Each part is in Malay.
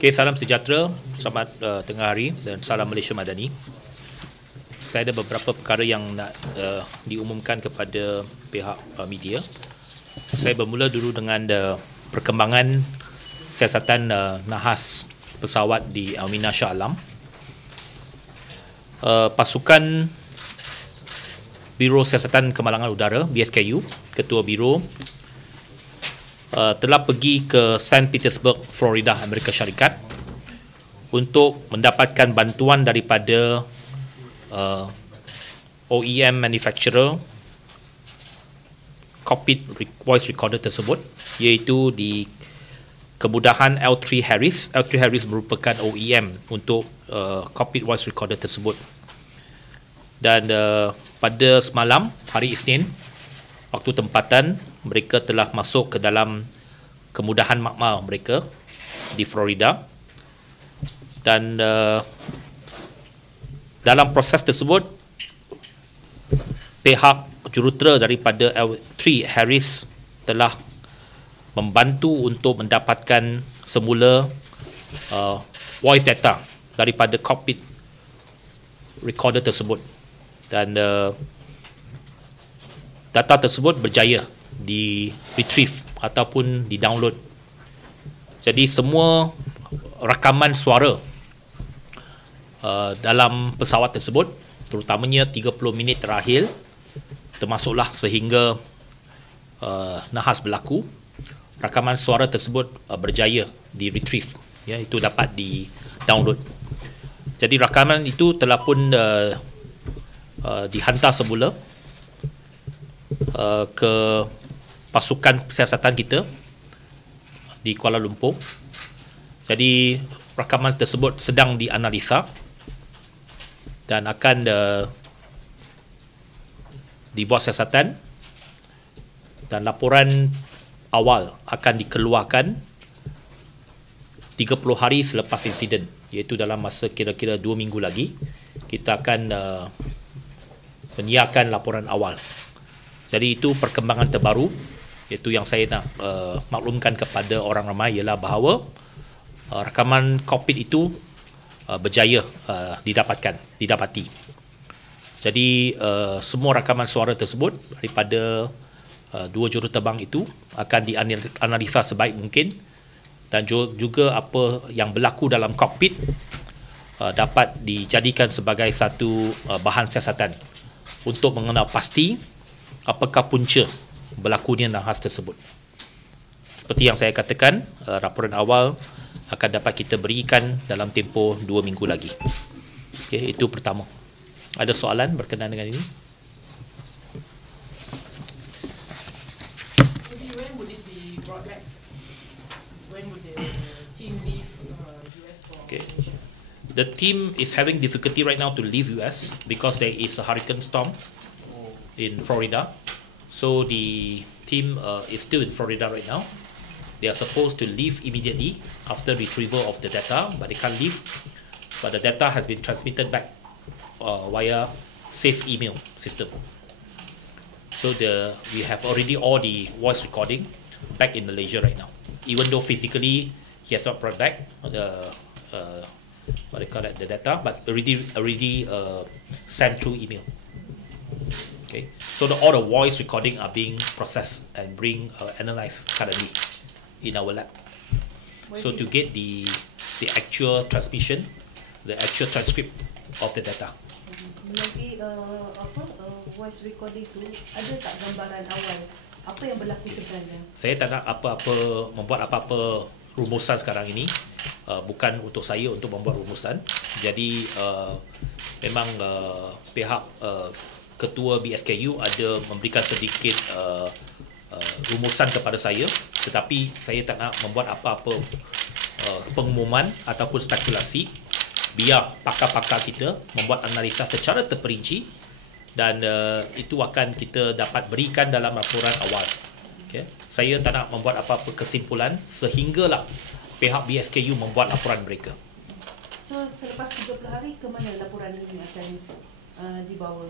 Okay, salam sejahtera, selamat tengah hari dan salam Malaysia Madani. Saya ada beberapa perkara yang nak diumumkan kepada pihak media. Saya bermula dulu dengan perkembangan siasatan nahas pesawat di Almina Shah Alam. Pasukan Biro Siasatan Kemalangan Udara BSKU, Ketua Biro, telah pergi ke St. Petersburg, Florida, Amerika Syarikat untuk mendapatkan bantuan daripada OEM manufacturer cockpit voice recorder tersebut, iaitu di kemudahan L3 Harris. L3 Harris merupakan OEM untuk cockpit voice recorder tersebut. Dan pada semalam, hari Isnin, waktu tempatan, mereka telah masuk ke dalam kemudahan makmal mereka di Florida. Dan dalam proses tersebut, pihak jurutera daripada L3 Harris telah membantu untuk mendapatkan semula voice data daripada cockpit recorder tersebut. Dan data tersebut berjaya di retrieve ataupun di download. Jadi semua rakaman suara dalam pesawat tersebut, terutamanya 30 minit terakhir, termasuklah sehingga nahas berlaku, rakaman suara tersebut berjaya di retrieve, ya, itu dapat di download. Jadi rakaman itu telah pun dihantar semula ke pasukan siasatan kita di Kuala Lumpur. Jadi rakaman tersebut sedang dianalisa dan akan dibuat siasatan, dan laporan awal akan dikeluarkan 30 hari selepas insiden, iaitu dalam masa kira-kira 2 minggu lagi kita akan menyiarkan laporan awal. Jadi itu perkembangan terbaru, iaitu yang saya nak maklumkan kepada orang ramai, ialah bahawa rakaman kokpit itu berjaya didapati. Jadi semua rakaman suara tersebut daripada dua juruterbang itu akan dianalisa sebaik mungkin, dan juga apa yang berlaku dalam kokpit dapat dijadikan sebagai satu bahan siasatan untuk mengenal pasti apakah punca berlakunya nahas tersebut. Seperti yang saya katakan, laporan awal akan dapat kita berikan dalam tempoh 2 minggu lagi. Okay, itu pertama. Ada soalan berkenaan dengan ini? When would it be brought back? When would the team leave US for Malaysia? The team is having difficulty right now to leave US because there is a hurricane storm in Florida. So the team is still in Florida right now. They are supposed to leave immediately after retrieval of the data, but they can't leave. But the data has been transmitted back via safe email system. So we have already all the voice recording back in Malaysia right now. Even though physically he has not brought back the data, but already sent through email. Okay, so all the voice recording are being processed and analyzed currently in our lab. So to get the actual transmission, the actual transcript of the data. Lagi voice recording tu, ada tak gambaran awal apa yang berlaku sebenarnya? Saya tak nak membuat apa-apa rumusan sekarang ini. Bukan untuk saya untuk membuat rumusan. Jadi memang pihak ketua BSKU ada memberikan sedikit rumusan kepada saya, tetapi saya tak nak membuat apa-apa pengumuman ataupun spekulasi. Biar pakar-pakar kita membuat analisa secara terperinci, dan itu akan kita dapat berikan dalam laporan awal. Okay. Saya tak nak membuat apa-apa kesimpulan sehinggalah pihak BSKU membuat laporan mereka. So selepas 30 hari ke mana laporan ini akan dibawa?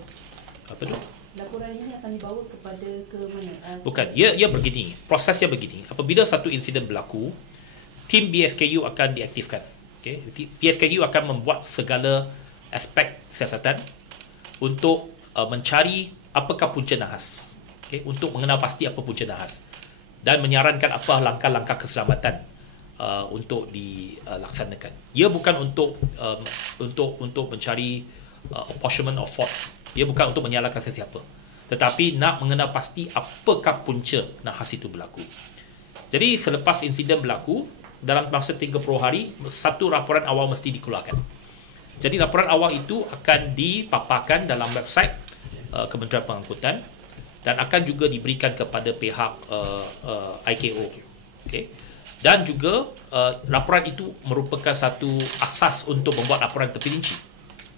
Apa tu? Laporan ini akan dibawa ke mana? Bukan, ia begini, prosesnya begini. Apabila satu insiden berlaku, tim BSKU akan diaktifkan. Okay? BSKU akan membuat segala aspek siasatan untuk mencari apakah punca nahas. Okay? Untuk mengenal pasti apa punca nahas dan menyarankan apa langkah-langkah keselamatan untuk dilaksanakan. Ia bukan untuk mencari apportionment of fault. Ia bukan untuk menyalahkan sesiapa, tetapi nak mengenal pasti apakah punca nahas itu berlaku. Jadi selepas insiden berlaku, dalam masa 30 hari, satu laporan awal mesti dikeluarkan. Jadi laporan awal itu akan dipaparkan dalam website Kementerian Pengangkutan dan akan juga diberikan kepada pihak IKO. Okay. Dan juga laporan itu merupakan satu asas untuk membuat laporan terperinci.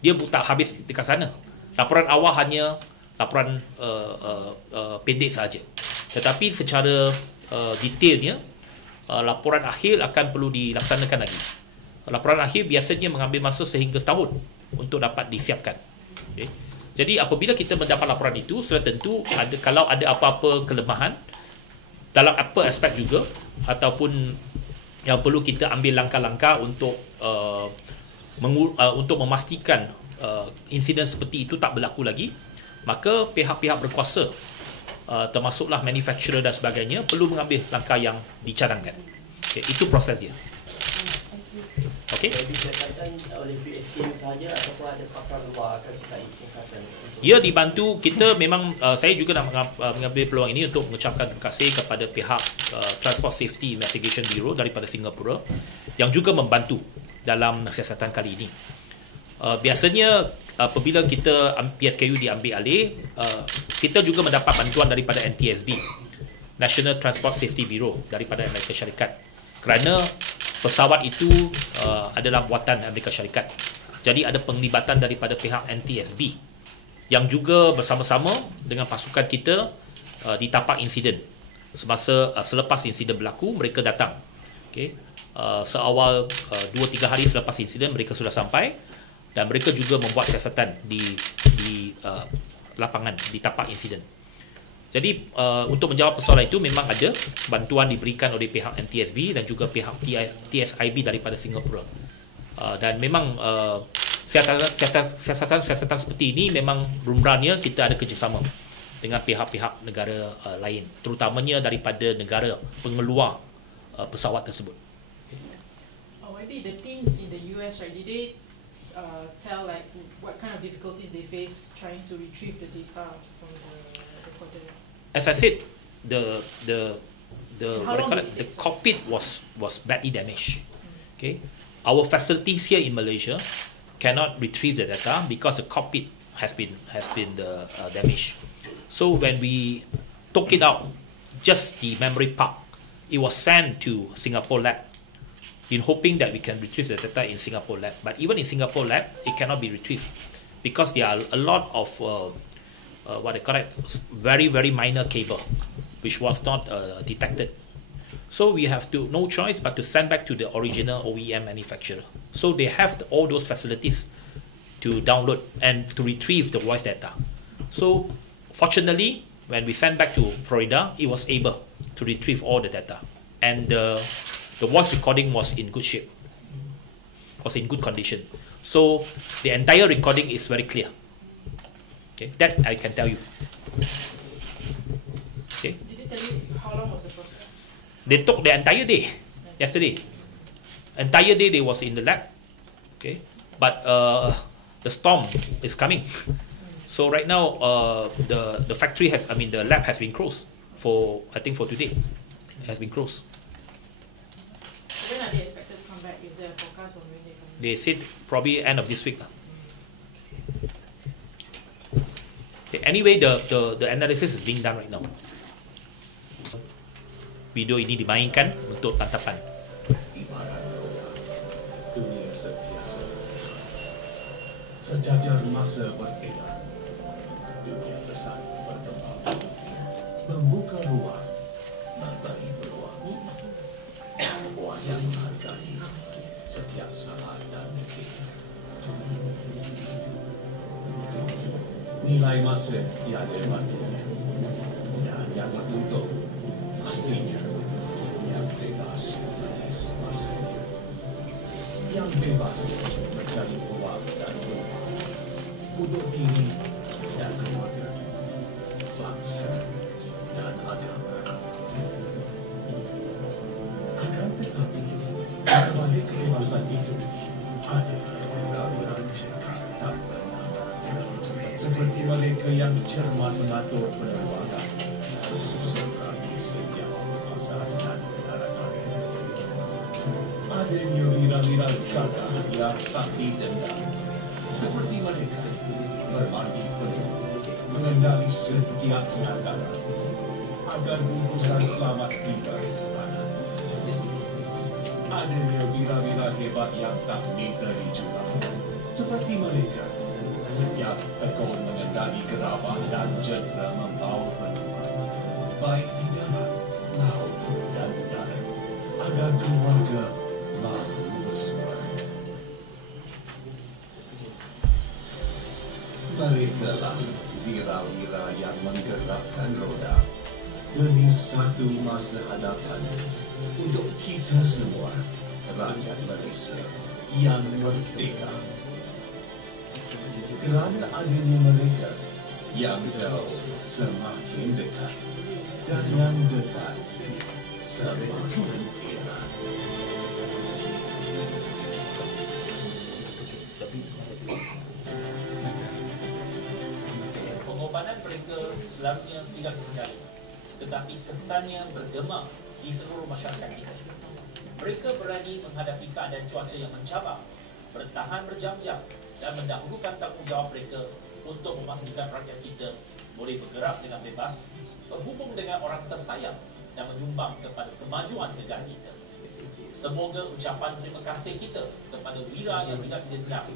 Dia tak habis dekat sana. Laporan awal hanya laporan pendek sahaja. Tetapi secara detailnya, laporan akhir akan perlu dilaksanakan lagi. Laporan akhir biasanya mengambil masa sehingga setahun untuk dapat disiapkan. Okay. Jadi apabila kita mendapat laporan itu, sudah tentu kalau ada apa-apa kelemahan dalam apa aspek juga, ataupun yang perlu kita ambil langkah-langkah untuk untuk memastikan insiden seperti itu tak berlaku lagi, maka pihak-pihak berkuasa termasuklah manufacturer dan sebagainya perlu mengambil langkah yang dicadangkan. Okay, itu proses dia. Okey. Disiasatkan oleh BSKU sahaja ataupun ada pakar luar akan sertai siasatan? Ya, dibantu. Kita memang saya juga nak mengambil peluang ini untuk mengucapkan terima kasih kepada pihak Transport Safety Investigation Bureau daripada Singapura yang juga membantu dalam siasatan kali ini. Biasanya apabila kita PSKU diambil alih, kita juga mendapat bantuan daripada NTSB, National Transport Safety Bureau daripada Amerika Syarikat, kerana pesawat itu adalah buatan Amerika Syarikat. Jadi ada penglibatan daripada pihak NTSB yang juga bersama-sama dengan pasukan kita di tapak insiden. Selepas insiden berlaku, mereka datang. Okay. Seawal 2-3 hari selepas insiden mereka sudah sampai dan mereka juga membuat siasatan di lapangan, di tapak insiden. Jadi untuk menjawab persoalan itu, memang ada bantuan diberikan oleh pihak NTSB dan juga pihak TSIB daripada Singapura. Dan memang siasatan seperti ini memang lumrahnya kita ada kerjasama dengan pihak-pihak negara lain, terutamanya daripada negara pengeluar pesawat tersebut. Maybe the team in the US, right, did they tell like what kind of difficulties they face trying to retrieve the data from the recorder? As I said, the How long did it the take? cockpit was badly damaged. Okay, our facilities here in Malaysia cannot retrieve the data because the cockpit has been damaged. So when we took it out, just the memory part, it was sent to Singapore lab in hoping that we can retrieve the data in Singapore lab. But even in Singapore lab, it cannot be retrieved because there are a lot of what they call it, very, very minor cable, which was not detected. So we have no choice but to send back to the original OEM manufacturer. So they have all those facilities to download and to retrieve the voice data. So fortunately, when we sent back to Florida, it was able to retrieve all the data. And the voice recording was in good shape, was in good condition. So the entire recording is very clear. Okay, that I can tell you. Okay. Did they tell you how long was the process? They took the entire day yesterday. Entire day they was in the lab. Okay, but the storm is coming. So right now the factory has, the lab has been closed for, I think, for today. It has been closed. When are they expected to come back? Is there a forecast on when they come back? They said probably end of this week. Okay, anyway, the analysis is being done right now. Video ini dimainkan untuk tatapan. Dunia sentiasa sejajar masa berbeda, dunia besar berkembang, membuka ruang, memberi peluang. Orang yang menghargai setiap salah dan negeri. Nilai masa yang mati dan yang tertutup pastinya yang bebas. semasa-masanya. Yang bebas mencari peluang dan rumah untuk diri dan keluarga, bangsa dan agama. Akan tetapi, sebalik kebebasan itu, ada perwira-wira cekap tak bernama. Seperti mereka yang cermat mengatur penerbangan dan susunati setiap pasar dan negara-negara. Adanya wira-wira gagah yang tak didendam. Seperti mereka bermandi penuh mengendali setiap negara agar bungkusan selamat tiba di mana. Adanya wira-wira hebat yang tak minta dijual. Seperti mereka yang tekun mengendali gerabah dan jentera membawa benua, baik di darat, laut dan udara, agar keluarga mampu bersuara. Mereka lah wira-wira yang menggerakkan roda demi satu masa hadapan untuk kita semua, rakyat Malaysia yang merdeka. Kerana adanya mereka, yang jauh semakin dekat dan yang dekat semakin erat. Pengorbanan mereka selalunya tidak disedari, tetapi kesannya bergema di seluruh masyarakat kita. Mereka berani menghadapi keadaan cuaca yang mencabar, bertahan berjam-jam dan mendahulukan tanggungjawab mereka untuk memastikan rakyat kita boleh bergerak dengan bebas, berhubung dengan orang tersayang dan menyumbang kepada kemajuan negara kita. Semoga ucapan terima kasih kita kepada wira yang tidak didendam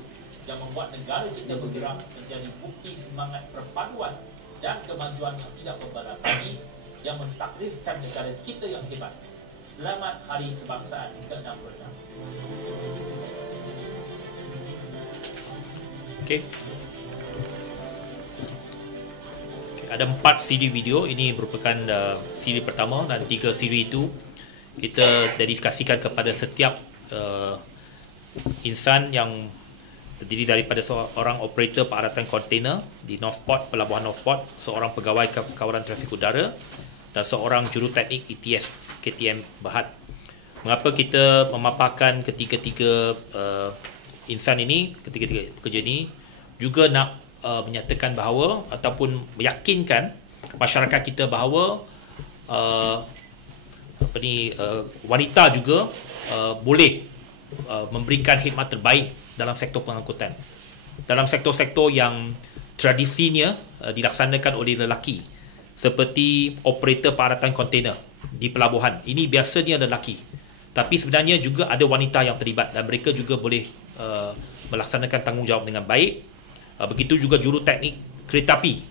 dan membuat negara kita bergerak menjadi bukti semangat perpaduan dan kemajuan yang tidak berbalas lagi yang mentakrifkan negara kita yang hebat. Selamat Hari Kebangsaan ke-66. Okay. Ada 4 CD video. Ini merupakan CD pertama dan 3 CD itu kita dedikasikan kepada setiap insan yang terdiri daripada seorang operator peralatan kontainer di Northport, Pelabuhan Northport, seorang pegawai kawalan trafik udara dan seorang juruteknik ETS KTM Berhad. Mengapa kita memaparkan ketiga-tiga insan ini, ketiga-tiga pekerja ini, juga nak menyatakan bahawa ataupun meyakinkan masyarakat kita bahawa wanita juga boleh memberikan khidmat terbaik dalam sektor pengangkutan. Dalam sektor-sektor yang tradisinya dilaksanakan oleh lelaki, seperti operator peralatan kontainer di pelabuhan, ini biasanya lelaki. Tapi sebenarnya juga ada wanita yang terlibat dan mereka juga boleh melaksanakan tanggungjawab dengan baik. Begitu juga juruteknik kereta api,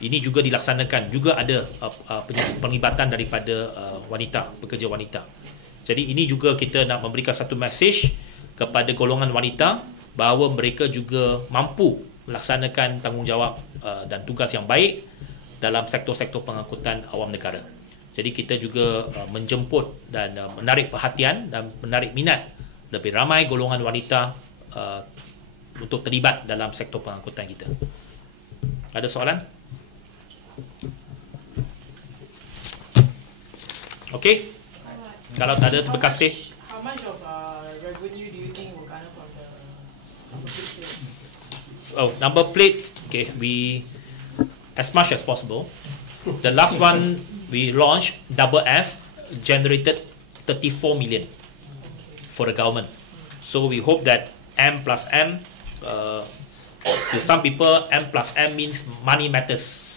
ini juga dilaksanakan, juga ada penglibatan daripada wanita, pekerja wanita. Jadi ini juga kita nak memberikan satu mesej kepada golongan wanita bahawa mereka juga mampu melaksanakan tanggungjawab dan tugas yang baik dalam sektor-sektor pengangkutan awam negara. Jadi kita juga menjemput dan menarik perhatian dan menarik minat lebih ramai golongan wanita untuk terlibat dalam sektor pengangkutan kita. Ada soalan? Okey. Kalau tak ada, terima kasih. How much of revenue do you think will garner from the number plate? Oh, number plate. Okay, we as much as possible. The last one we launched, Double F, generated 34 million for the government. So we hope that M plus M, to some people, M plus M means money matters.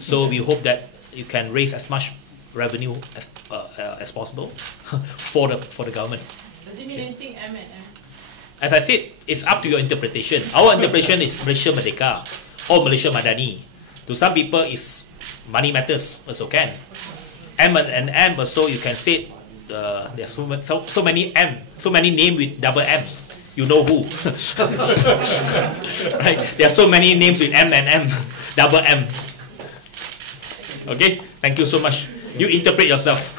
So we hope that you can raise as much revenue as possible for the government. Does it mean anything M and M? As I said, it's up to your interpretation. Our interpretation is Malaysia Merdeka or Malaysia Madani. To some people, it's money matters also can. M and M also you can say there's so many M, so many names with double M. You know who? Right? There are so many names with M and M, double M. Okay, thank you so much. You interpret yourself.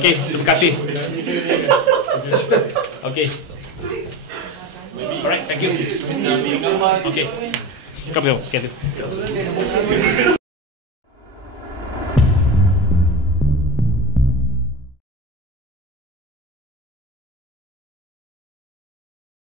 Okay, terima kasih. Okay. Alright, thank you. Okay. Come here.